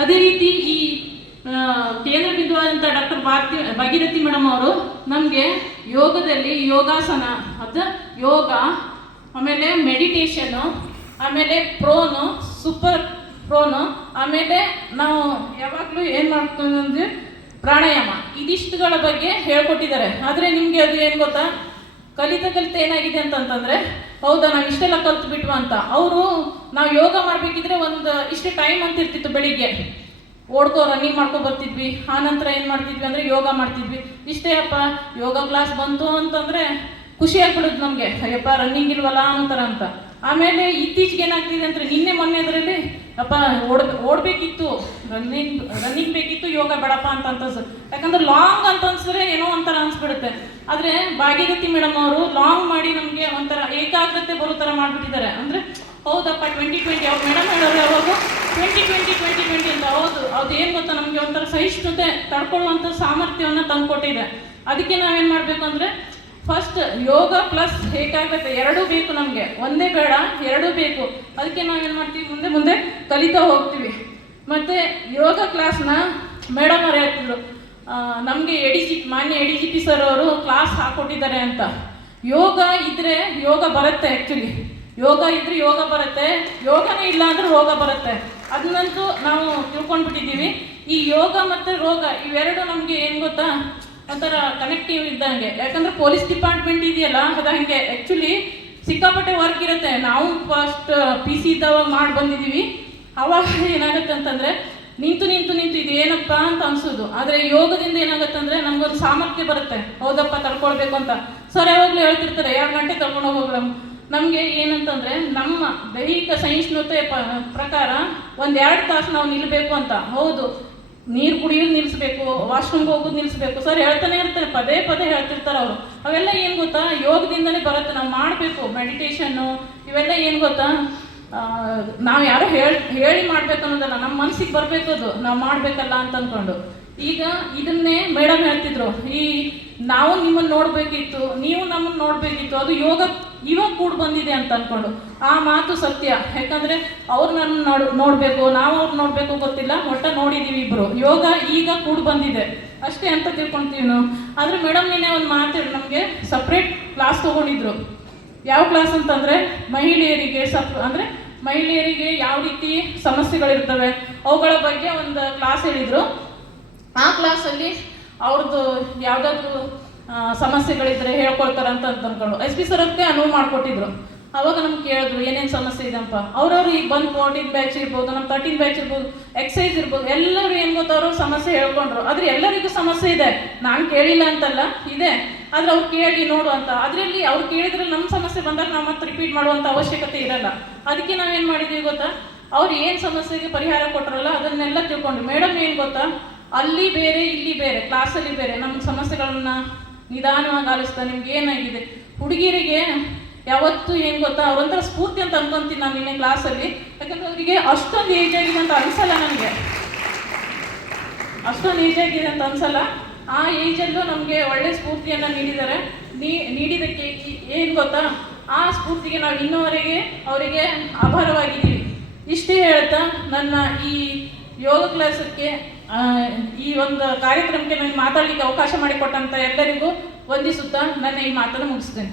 ಅದೇ ರೀತಿ ಈ ಕೇಂದ್ರ ಬಿಂದುವಾದಂಥ ಡಾಕ್ಟರ್ ಭಾಗೀರಥಿ ಮೇಡಮ್ ಅವರು ನಮಗೆ ಯೋಗದಲ್ಲಿ ಯೋಗಾಸನ ಅದು ಯೋಗ, ಆಮೇಲೆ ಮೆಡಿಟೇಷನ್ನು, ಆಮೇಲೆ ಪ್ರೋನು, ಸೂಪರ್ ಪ್ರೋನು, ಆಮೇಲೆ ನಾವು ಯಾವಾಗಲೂ ಏನು ಮಾಡ್ತೀವಿ ಅಂದರೆ ಪ್ರಾಣಾಯಾಮ, ಇದಿಷ್ಟುಗಳ ಬಗ್ಗೆ ಹೇಳ್ಕೊಟ್ಟಿದ್ದಾರೆ. ಆದರೆ ನಿಮಗೆ ಅದು ಏನು ಗೊತ್ತಾ, ಕಲಿತ ಏನಾಗಿದೆ ಅಂತಂತಂದರೆ, ಹೌದಾ ನಾವು ಇಷ್ಟೆಲ್ಲ ಕಲ್ತು ಬಿಟ್ವಾ ಅಂತ. ಅವರು ನಾವು ಯೋಗ ಮಾಡಬೇಕಿದ್ರೆ ಒಂದು ಇಷ್ಟು ಟೈಮ್ ಅಂತ ಇರ್ತಿತ್ತು, ಬೆಳಿಗ್ಗೆ ರನ್ನಿಂಗ್ ಮಾಡ್ಕೊ ಬರ್ತಿದ್ವಿ, ಆನಂತರ ಏನು ಮಾಡ್ತಿದ್ವಿ ಅಂದರೆ ಯೋಗ ಮಾಡ್ತಿದ್ವಿ. ಇಷ್ಟೇ ಅಪ್ಪ ಯೋಗ ಕ್ಲಾಸ್ ಬಂತು ಅಂತಂದರೆ ಖುಷಿ ಆಗ್ಬಿಡೋದು ನಮಗೆ, ಅಯ್ಯಪ್ಪ ರನ್ನಿಂಗ್ ಇಲ್ವಲ್ಲ ಅಂತಾರ ಅಂತ. ಆಮೇಲೆ ಇತ್ತೀಚೆಗೆ ಏನಾಗ್ತಿದೆ ಅಂದರೆ ನಿನ್ನೆ ಮೊನ್ನೆ ಅದರಲ್ಲಿ ಅಪ್ಪ ಓಡಬೇಕಿತ್ತು, ರನ್ನಿಂಗ್ ಬೇಕಿತ್ತು, ಯೋಗ ಬೇಡಪ್ಪ ಅಂತ ಅನ್ಸೋದು. ಯಾಕಂದ್ರೆ ಲಾಂಗ್ ಅಂತ ಅನ್ಸಿದ್ರೆ ಏನೋ ಒಂಥರ ಅನ್ಸ್ಬಿಡುತ್ತೆ. ಆದರೆ ಭಾಗೀರಥಿ ಮೇಡಮ್ ಅವರು ಲಾಂಗ್ ಮಾಡಿ ನಮಗೆ ಒಂಥರ ಏಕಾಗ್ರತೆ ಬರೋ ಥರ ಮಾಡಿಬಿಟ್ಟಿದ್ದಾರೆ. ಅಂದರೆ ಹೌದಪ್ಪ 2020 ಅವ್ರು ಮೇಡಮ್ ಹೇಳೋರು ಯಾವಾಗ 2020 ಅಂತ. ಹೌದು, ಅದು ಏನು ಗೊತ್ತಾ, ನಮಗೆ ಒಂಥರ ಸಹಿಷ್ಣುತೆ ತಡ್ಕೊಳ್ಳುವಂಥ ಸಾಮರ್ಥ್ಯವನ್ನು ತಂದುಕೊಟ್ಟಿದೆ. ಅದಕ್ಕೆ ನಾವೇನು ಮಾಡಬೇಕು ಅಂದರೆ ಫಸ್ಟ್ ಯೋಗ ಪ್ಲಸ್ ಏಕಾಗ್ರತೆ ಎರಡೂ ಬೇಕು ನಮಗೆ, ಒಂದೇ ಬೇಡ ಎರಡೂ ಬೇಕು. ಅದಕ್ಕೆ ನಾವೇನು ಮಾಡ್ತೀವಿ, ಮುಂದೆ ಕಲಿತಾ ಹೋಗ್ತೀವಿ. ಮತ್ತು ಯೋಗ ಕ್ಲಾಸ್ನ ಮೇಡಮ್ ಅವ್ರು ಹೇಳ್ತಿದ್ರು, ನಮಗೆ ಮಾನ್ಯ ADGP ಸರ್ ಅವರು ಕ್ಲಾಸ್ ಹಾಕ್ಕೊಟ್ಟಿದ್ದಾರೆ ಅಂತ. ಯೋಗ ಇದ್ದರೆ ಯೋಗ ಬರುತ್ತೆ, ಆ್ಯಕ್ಚುಲಿ ಯೋಗ ಇದ್ರೆ ಯೋಗ ಬರುತ್ತೆ, ಯೋಗನೇ ಇಲ್ಲ ಅಂದ್ರೆ ರೋಗ ಬರುತ್ತೆ. ಅದನ್ನಂತೂ ನಾವು ತಿಳ್ಕೊಂಡ್ಬಿಟ್ಟಿದ್ದೀವಿ. ಈ ಯೋಗ ಮತ್ತು ರೋಗ ಇವೆರಡು ನಮಗೆ ಏನು ಗೊತ್ತಾ, ಒಂಥರ ಕನೆಕ್ಟಿವ್ ಇದ್ದಂಗೆ. ಯಾಕಂದ್ರೆ ಪೊಲೀಸ್ ಡಿಪಾರ್ಟ್ಮೆಂಟ್ ಇದೆಯಲ್ಲ, ಅದು ಹಾಗೆ ಆ್ಯಕ್ಚುಲಿ ಸಿಕ್ಕಾಪಟ್ಟೆ ವರ್ಕ್ ಇರುತ್ತೆ. ನಾವು ಫಸ್ಟ್ PC ಇದ್ದವಾಗ ಮಾಡಿ ಬಂದಿದ್ದೀವಿ. ಅವಾಗ ಏನಾಗುತ್ತೆ ಅಂತಂದರೆ ನಿಂತು ಇದೇನಪ್ಪ ಅಂತ ಅನ್ಸೋದು. ಆದರೆ ಯೋಗದಿಂದ ಏನಾಗುತ್ತೆ ಅಂದರೆ ನಮಗೊಂದು ಸಾಮರ್ಥ್ಯ ಬರುತ್ತೆ, ಹೌದಪ್ಪ ತಡ್ಕೊಳ್ಬೇಕು ಅಂತ. ಸರ್ ಯಾವಾಗಲೂ ಹೇಳ್ತಿರ್ತಾರೆ 2 ಗಂಟೆ ತಗೊಂಡು ಹೋಗೋಣ. ನಮಗೆ ಏನಂತಂದರೆ ನಮ್ಮ ದೈಹಿಕ ಸಹಿಷ್ಣುತೆ ಪ್ರಕಾರ 1-2 ತಾಸು ನಾವು ನಿಲ್ಲಬೇಕು ಅಂತ. ಹೌದು, ನೀರು ಕುಡಿಯೋದು ನಿಲ್ಲಿಸ್ಬೇಕು, ವಾಶ್ರೂಮ್ಗೆ ಹೋಗೋದು ನಿಲ್ಲಿಸ್ಬೇಕು, ಸರ್ ಹೇಳ್ತಾನೆ ಇರ್ತಾರೆ, ಪದೇ ಹೇಳ್ತಿರ್ತಾರೆ ಅವರು. ಅವೆಲ್ಲ ಏನು ಗೊತ್ತಾ, ಯೋಗದಿಂದಲೇ ಬರುತ್ತೆ. ನಾವು ಮಾಡಬೇಕು. ಮೆಡಿಟೇಷನ್ನು ಇವೆಲ್ಲ ಏನು ಗೊತ್ತಾ, ನಾವು ಯಾರೋ ಹೇಳಿ ಮಾಡ್ಬೇಕು ಅನ್ನೋದಲ್ಲ, ನಮ್ಮ ಮನಸ್ಸಿಗೆ ಬರಬೇಕು, ಅದು ನಾವು ಮಾಡಬೇಕಲ್ಲ ಅಂತ ಅಂದ್ಕೊಂಡು. ಈಗ ಇದನ್ನೇ ಮೇಡಮ್ ಹೇಳ್ತಿದ್ರು, ನಾವು ನಿಮ್ಮನ್ನು ನೋಡಬೇಕಿತ್ತು, ನೀವು ನಮ್ಮನ್ನು ನೋಡಬೇಕಿತ್ತು, ಅದು ಯೋಗ ಇವಾಗ ಕೂಡ ಬಂದಿದೆ ಅಂತ ಅಂದ್ಕೊಂಡು. ಆ ಮಾತು ಸತ್ಯ. ಯಾಕಂದರೆ ಅವ್ರು ನನ್ನ ನೋಡಬೇಕು, ನಾವು ಅವ್ರು ನೋಡಬೇಕು ಗೊತ್ತಿಲ್ಲ, ಒಟ್ಟು ನೋಡಿದ್ದೀವಿ ಇಬ್ಬರು. ಯೋಗ ಈಗ ಕೂಡ ಬಂದಿದೆ ಅಷ್ಟೇ ಅಂತ ತಿಳ್ಕೊಳ್ತೀವಿ ನಾವು. ಆದರೆ ಮೇಡಮ್ ನಿನ್ನೆ ಒಂದು ಮಾತು ನಮಗೆ ಸಪ್ರೇಟ್ ಕ್ಲಾಸ್ ತೊಗೊಂಡಿದ್ರು. ಯಾವ ಕ್ಲಾಸ್ ಅಂತಂದರೆ ಮಹಿಳೆಯರಿಗೆ ಅಂದರೆ ಮಹಿಳೆಯರಿಗೆ ಯಾವ ರೀತಿ ಸಮಸ್ಯೆಗಳಿರ್ತವೆ ಅವುಗಳ ಬಗ್ಗೆ ಒಂದು ಕ್ಲಾಸ್ ಹೇಳಿದರು. ಆ ಕ್ಲಾಸಲ್ಲಿ ಅವ್ರದ್ದು ಯಾವುದಾದ್ರೂ ಸಮಸ್ಯೆಗಳಿದ್ದರೆ ಹೇಳ್ಕೊಳ್ತಾರೆ ಅಂತ ಅಂದ್ಕೊಂಡು SP ಸರ್ ಅದಕ್ಕೆ ಅನುವು ಮಾಡಿಕೊಟ್ಟಿದ್ರು. ಅವಾಗ ನಮ್ಗೆ ಕೇಳಿದ್ರು ಏನೇನು ಸಮಸ್ಯೆ ಇದೆಯಪ್ಪ. ಅವ್ರವ್ರು ಈಗ ಬಂದು 14 ಬ್ಯಾಚ್ ಇರ್ಬೋದು, ನಮ್ಮ 13 ಬ್ಯಾಚ್ ಇರ್ಬೋದು, ಎಕ್ಸೈಸ್ ಇರ್ಬೋದು, ಎಲ್ಲರೂ ಏನು ಗೊತ್ತವರು ಸಮಸ್ಯೆ ಹೇಳ್ಕೊಂಡ್ರು. ಆದರೆ ಎಲ್ಲರಿಗೂ ಸಮಸ್ಯೆ ಇದೆ, ನಾನು ಕೇಳಿಲ್ಲ ಅಂತಲ್ಲ, ಇದೆ. ಆದರೆ ಅವ್ರು ಕೇಳಿ ನೋಡು ಅಂತ. ಅದರಲ್ಲಿ ಅವ್ರು ಕೇಳಿದ್ರೆ ನಮ್ಮ ಸಮಸ್ಯೆ ಬಂದಾಗ ನಾವು ಮತ್ತೆ ರಿಪೀಟ್ ಮಾಡುವಂಥ ಅವಶ್ಯಕತೆ ಇರಲ್ಲ. ಅದಕ್ಕೆ ನಾವೇನು ಮಾಡಿದ್ವಿ ಗೊತ್ತಾ, ಅವ್ರು ಏನು ಸಮಸ್ಯೆಗೆ ಪರಿಹಾರ ಕೊಟ್ಟರಲ್ಲ ಅದನ್ನೆಲ್ಲ ತಿಳ್ಕೊಂಡು. ಮೇಡಮ್ ಏನು ಗೊತ್ತಾ, ಅಲ್ಲಿ ಬೇರೆ ಇಲ್ಲಿ ಬೇರೆ, ಕ್ಲಾಸಲ್ಲಿ ಬೇರೆ ನಮ್ಮ ಸಮಸ್ಯೆಗಳನ್ನ ನಿಧಾನವಾಗಿ ಆಲಿಸ್ತಾ ನಿಮ್ಗೆ ಏನಾಗಿದೆ. ಹುಡುಗಿಯರಿಗೆ ಯಾವತ್ತೂ ಏನು ಗೊತ್ತಾ, ಅವರೊಂಥರ ಸ್ಫೂರ್ತಿ ಅಂತ ಅನ್ಕೊಂತೀನಿ ನಾನು ನಿನ್ನೆ ಕ್ಲಾಸಲ್ಲಿ. ಯಾಕಂದರೆ ಅವರಿಗೆ ಅಷ್ಟೊಂದು ಏಜ್ ಆಗಿದೆ ಅಂತ ಅನಿಸಲ್ಲ ನನಗೆ, ಅಷ್ಟೊಂದು ಏಜ್ ಆಗಿದೆ ಅಂತ ಅನಿಸಲ್ಲ. ಆ ಏಜಲ್ಲೂ ನಮಗೆ ಒಳ್ಳೆ ಸ್ಫೂರ್ತಿಯನ್ನು ನೀಡಿದ್ದಾರೆ. ನೀಡಿದ್ದಕ್ಕೆ ಏನು ಗೊತ್ತಾ, ಆ ಸ್ಫೂರ್ತಿಗೆ ನಾವು ಇನ್ನೂವರೆಗೆ ಅವರಿಗೆ ಆಭಾರವಾಗಿದ್ದೀವಿ. ಇಷ್ಟೇ ಹೇಳ್ತಾ ನನ್ನ ಈ ಯೋಗ ಕ್ಲಾಸಕ್ಕೆ ಈ ಒಂದು ಕಾರ್ಯಕ್ರಮಕ್ಕೆ ನನಗೆ ಮಾತಾಡಲಿಕ್ಕೆ ಅವಕಾಶ ಮಾಡಿಕೊಟ್ಟಂಥ ಎಲ್ಲರಿಗೂ ವಂದಿಸುತ್ತಾ ನನ್ನ ಈ ಮಾತನ್ನು ಮುಗಿಸ್ತೇನೆ.